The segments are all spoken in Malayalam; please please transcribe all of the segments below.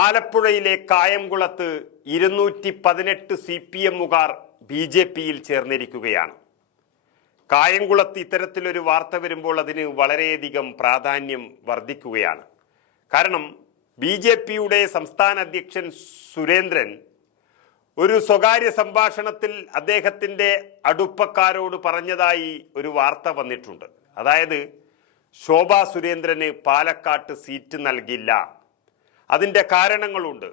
ആലപ്പുഴയിലെ കായംകുളത്ത് ഇരുന്നൂറ്റി പതിനെട്ട് സി പി എമ്മുകാർ ബി ജെ പിയിൽ ചേർന്നിരിക്കുകയാണ്. കായംകുളത്ത് ഇത്തരത്തിലൊരു വാർത്ത വരുമ്പോൾ അതിന് വളരെയധികം പ്രാധാന്യം വർദ്ധിക്കുകയാണ്. കാരണം ബി ജെ പിയുടെ സംസ്ഥാന അധ്യക്ഷൻ സുരേന്ദ്രൻ ഒരു സ്വകാര്യ സംഭാഷണത്തിൽ അദ്ദേഹത്തിന്റെ അടുപ്പക്കാരോട് പറഞ്ഞതായി ഒരു വാർത്ത വന്നിട്ടുണ്ട്. അതായത് ശോഭാ സുരേന്ദ്രന് പാലക്കാട്ട് സീറ്റ് നൽകില്ല. അതിന്റെ കാരണങ്ങളുണ്ട്.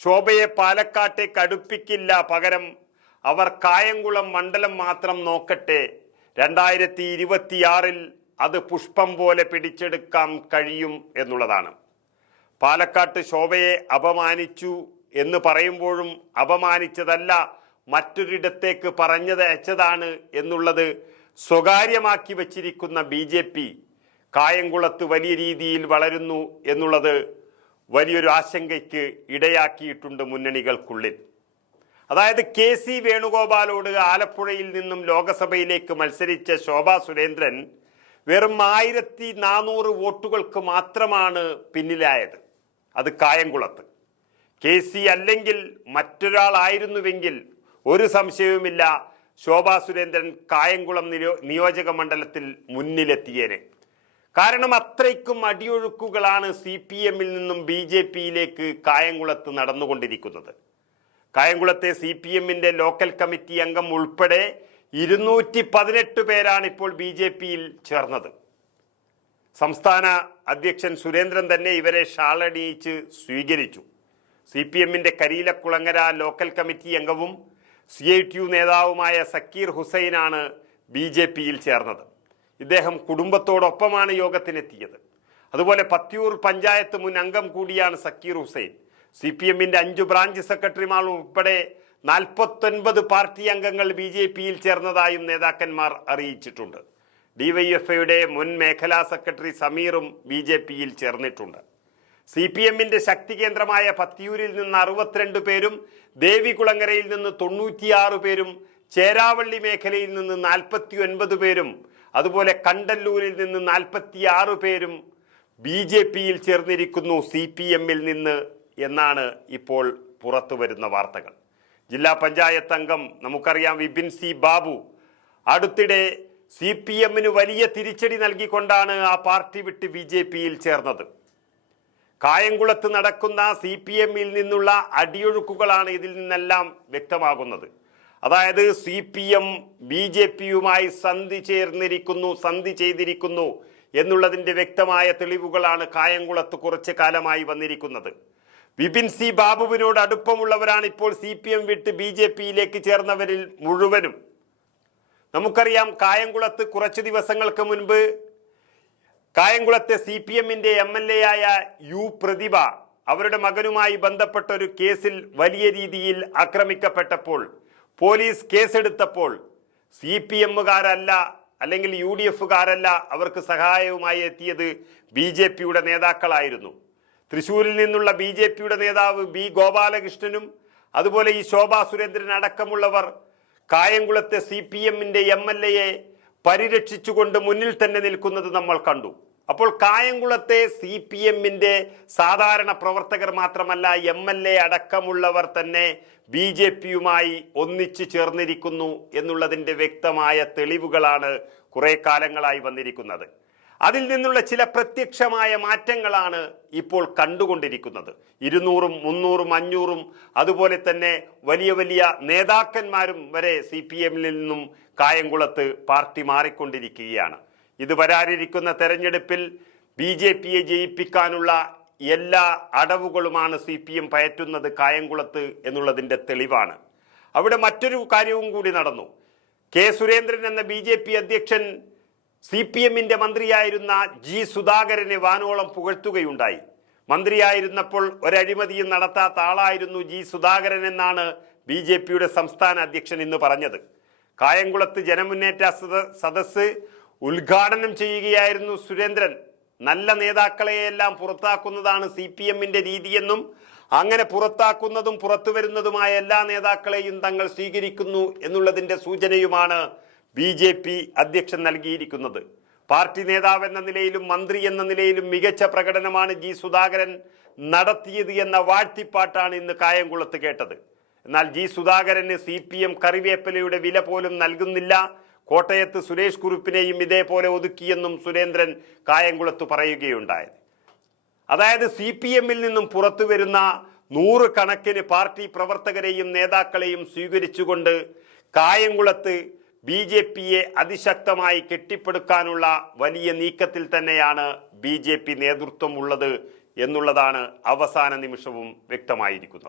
ശോഭയെ പാലക്കാട്ടേക്ക് അടുപ്പിക്കില്ല പകരം അവർ കായംകുളം മണ്ഡലം മാത്രം നോക്കട്ടെ. രണ്ടായിരത്തി ഇരുപത്തിയാറിൽ അത് പുഷ്പം പോലെ പിടിച്ചെടുക്കാൻ കഴിയും എന്നുള്ളതാണ്. പാലക്കാട്ട് ശോഭയെ അപമാനിച്ചു എന്ന് പറയുമ്പോഴും അപമാനിച്ചതല്ല മറ്റൊരിടത്തേക്ക് പറഞ്ഞത് അയച്ചതാണ് എന്നുള്ളത് സ്വകാര്യമാക്കി വച്ചിരിക്കുന്ന ബി കായംകുളത്ത് വലിയ രീതിയിൽ വളരുന്നു എന്നുള്ളത് വലിയൊരു ആശങ്കയ്ക്ക് ഇടയാക്കിയിട്ടുണ്ട് മുന്നണികൾക്കുള്ളിൽ. അതായത് കെ സി വേണുഗോപാലോട് ആലപ്പുഴയിൽ നിന്നും ലോകസഭയിലേക്ക് മത്സരിച്ച ശോഭാ സുരേന്ദ്രൻ വെറും ആയിരത്തി നാനൂറ് വോട്ടുകൾക്ക് മാത്രമാണ് പിന്നിലായത്. അത് കായംകുളത്ത്. കെ സി അല്ലെങ്കിൽ മറ്റൊരാളായിരുന്നുവെങ്കിൽ ഒരു സംശയവുമില്ല ശോഭാ സുരേന്ദ്രൻ കായംകുളം നിരോ നിയോജക മണ്ഡലത്തിൽ മുന്നിലെത്തിയേനെ. കാരണം അത്രയ്ക്കും അടിയൊഴുക്കുകളാണ് സി പി എമ്മിൽ നിന്നും ബി ജെ പിയിലേക്ക് കായംകുളത്ത് നടന്നുകൊണ്ടിരിക്കുന്നത്. കായംകുളത്തെ സി പി എമ്മിന്റെ ലോക്കൽ കമ്മിറ്റി അംഗം ഉൾപ്പെടെ ഇരുന്നൂറ്റി പതിനെട്ട് പേരാണ് ഇപ്പോൾ ബി ജെ പിയിൽ ചേർന്നത്. സംസ്ഥാന അധ്യക്ഷൻ സുരേന്ദ്രൻ തന്നെ ഇവരെ ഷാളണിയിച്ച് സ്വീകരിച്ചു. സി പി എമ്മിന്റെ കരിയിലക്കുളങ്ങര ലോക്കൽ കമ്മിറ്റി അംഗവും സി ഐ ടി യു നേതാവുമായ സക്കീർ ഹുസൈനാണ് ബി ജെ പിയിൽ ചേർന്നത്. ഇദ്ദേഹം കുടുംബത്തോടൊപ്പമാണ് യോഗത്തിനെത്തിയത്. അതുപോലെ പത്തിയൂർ പഞ്ചായത്ത് മുൻ അംഗം കൂടിയാണ് സക്കീർ ഹുസൈൻ. സി പി എമ്മിന്റെ അഞ്ച് ബ്രാഞ്ച് സെക്രട്ടറിമാർ ഉൾപ്പെടെ നാൽപ്പത്തൊൻപത് പാർട്ടി അംഗങ്ങൾ ബി ജെ പിയിൽ ചേർന്നതായും നേതാക്കന്മാർ അറിയിച്ചിട്ടുണ്ട്. ഡിവൈഎഫ്ഐയുടെ മുൻ മേഖലാ സെക്രട്ടറി സമീറും ബി ജെ പിയിൽ ചേർന്നിട്ടുണ്ട്. സി പി എമ്മിന്റെ ശക്തി കേന്ദ്രമായ പത്തിയൂരിൽ നിന്ന് അറുപത്തിരണ്ട് പേരും ദേവികുളങ്ങരയിൽ നിന്ന് തൊണ്ണൂറ്റിയാറ് പേരും ചേരാവള്ളി മേഖലയിൽ നിന്ന് നാൽപ്പത്തി ഒൻപത് പേരും അതുപോലെ കണ്ടല്ലൂരിൽ നിന്ന് നാൽപ്പത്തിയാറ് പേരും ബി ജെ പിയിൽ ചേർന്നിരിക്കുന്നു സി പി എമ്മിൽ നിന്ന് എന്നാണ് ഇപ്പോൾ പുറത്തു വരുന്ന വാർത്തകൾ. ജില്ലാ പഞ്ചായത്ത് അംഗം നമുക്കറിയാം വിപിൻ സി ബാബു. അടുത്തിടെ സി പി എമ്മിന് വലിയ തിരിച്ചടി നൽകിക്കൊണ്ടാണ് ആ പാർട്ടി വിട്ട് ബി ജെ പിയിൽ ചേർന്നത്. കായംകുളത്ത് നടക്കുന്ന സി പി എമ്മിൽ നിന്നുള്ള അടിയൊഴുക്കുകളാണ് ഇതിൽ നിന്നെല്ലാം വ്യക്തമാകുന്നത്. അതായത് C P M B J പിയുമായി സന്ധി ചേർന്നിരിക്കുന്നു സന്ധി ചെയ്തിരിക്കുന്നു എന്നുള്ളതിന്റെ വ്യക്തമായ തെളിവുകളാണ് കായംകുളത്ത് കുറച്ച് കാലമായി വന്നിരിക്കുന്നത്. വിപിൻ സി ബാബുവിനോട് അടുപ്പമുള്ളവരാണ് ഇപ്പോൾ സി പി എം വിട്ട് ബി ജെ പിയിലേക്ക് ചേർന്നവരിൽ മുഴുവനും. നമുക്കറിയാം കായംകുളത്ത് കുറച്ച് ദിവസങ്ങൾക്ക് മുൻപ് കായംകുളത്തെ സി പി എമ്മിന്റെ എം എൽ എ ആയ യു പ്രതിഭ അവരുടെ മകനുമായി ബന്ധപ്പെട്ട ഒരു കേസിൽ വലിയ രീതിയിൽ ആക്രമിക്കപ്പെട്ടപ്പോൾ പോലീസ് കേസെടുത്തപ്പോൾ സി പി എമ്മുകാരല്ല അല്ലെങ്കിൽ യു ഡി എഫുകാരല്ല അവർക്ക് സഹായവുമായി എത്തിയത് ബി ജെ പിയുടെ നേതാക്കളായിരുന്നു. തൃശൂരിൽ നിന്നുള്ള ബി ജെ പിയുടെ നേതാവ് ബി ഗോപാലകൃഷ്ണനും അതുപോലെ ഈ ശോഭാ സുരേന്ദ്രൻ അടക്കമുള്ളവർ കായംകുളത്തെ സി പി എമ്മിന്റെ എം എൽ എയെ പരിരക്ഷിച്ചുകൊണ്ട് മുന്നിൽ തന്നെ നിൽക്കുന്നത് നമ്മൾ കണ്ടു. അപ്പോൾ കായംകുളത്തെ സി പി എമ്മിന്റെ സാധാരണ പ്രവർത്തകർ മാത്രമല്ല എം എൽ എ അടക്കമുള്ളവർ തന്നെ ബി ജെ പിയുമായി ഒന്നിച്ചു ചേർന്നിരിക്കുന്നു എന്നുള്ളതിന്റെ വ്യക്തമായ തെളിവുകളാണ് കുറെ കാലങ്ങളായി വന്നിരിക്കുന്നത്. അതിൽ നിന്നുള്ള ചില പ്രത്യക്ഷമായ മാറ്റങ്ങളാണ് ഇപ്പോൾ കണ്ടുകൊണ്ടിരിക്കുന്നത്. ഇരുന്നൂറും മുന്നൂറും അഞ്ഞൂറും അതുപോലെ തന്നെ വലിയ വലിയ നേതാക്കന്മാരും വരെ സി പി എമ്മിൽ നിന്നും കായംകുളത്ത് പാർട്ടി മാറിക്കൊണ്ടിരിക്കുകയാണ്. ഇത് വരാനിരിക്കുന്ന തെരഞ്ഞെടുപ്പിൽ ബി ജെ പിയെ ജയിപ്പിക്കാനുള്ള എല്ലാ അടവുകളുമാണ് സി പി എം പയറ്റുന്നത് കായംകുളത്ത് എന്നുള്ളതിന്റെ തെളിവാണ്. അവിടെ മറ്റൊരു കാര്യവും കൂടി നടന്നു. കെ സുരേന്ദ്രൻ എന്ന ബി ജെ പി അധ്യക്ഷൻ സി പി എമ്മിന്റെ മന്ത്രിയായിരുന്ന ജി സുധാകരനെ വാനോളം പുകഴ്ത്തുകയുണ്ടായി. മന്ത്രിയായിരുന്നപ്പോൾ ഒരഴിമതിയും നടത്താത്ത ആളായിരുന്നു ജി സുധാകരൻ എന്നാണ് ബി ജെ പിയുടെ സംസ്ഥാന അധ്യക്ഷൻ ഇന്ന് പറഞ്ഞത്. കായംകുളത്ത് ജനമുന്നേറ്റ സദസ് ഉദ്ഘാടനം ചെയ്യുകയായിരുന്നു സുരേന്ദ്രൻ. നല്ല നേതാക്കളെയെല്ലാം പുറത്താക്കുന്നതാണ് സി പി എമ്മിന്റെ രീതിയെന്നും അങ്ങനെ പുറത്താക്കുന്നതും പുറത്തു വരുന്നതുമായ എല്ലാ നേതാക്കളെയും തങ്ങൾ സ്വീകരിക്കുന്നു എന്നുള്ളതിന്റെ സൂചനയുമാണ് ബി ജെ പി അധ്യക്ഷൻ നൽകിയിരിക്കുന്നത്. പാർട്ടി നേതാവ് എന്ന നിലയിലും മന്ത്രി എന്ന നിലയിലും മികച്ച പ്രകടനമാണ് ജി സുധാകരൻ നടത്തിയത് എന്ന വാഴ്ത്തിപ്പാട്ടാണ് ഇന്ന് കായംകുളത്ത് കേട്ടത്. എന്നാൽ ജി സുധാകരന് സി പി എം കറിവേപ്പിലയുടെ വില പോലും നൽകുന്നില്ല. കോട്ടയത്ത് സുരേഷ് കുറുപ്പിനെയും ഇതേപോലെ ഒതുക്കിയെന്നും സുരേന്ദ്രൻ കായംകുളത്ത് പറയുകയുണ്ടായത് അതായത് സി പി എമ്മിൽ നിന്നും പുറത്തു വരുന്ന നൂറുകണക്കിന് പാർട്ടി പ്രവർത്തകരെയും നേതാക്കളെയും സ്വീകരിച്ചുകൊണ്ട് കായംകുളത്ത് ബി ജെ പിയെ അതിശക്തമായി കെട്ടിപ്പടുക്കാനുള്ള വലിയ നീക്കത്തിൽ തന്നെയാണ് ബി നേതൃത്വം ഉള്ളത് എന്നുള്ളതാണ് അവസാന നിമിഷവും വ്യക്തമായിരിക്കുന്നത്.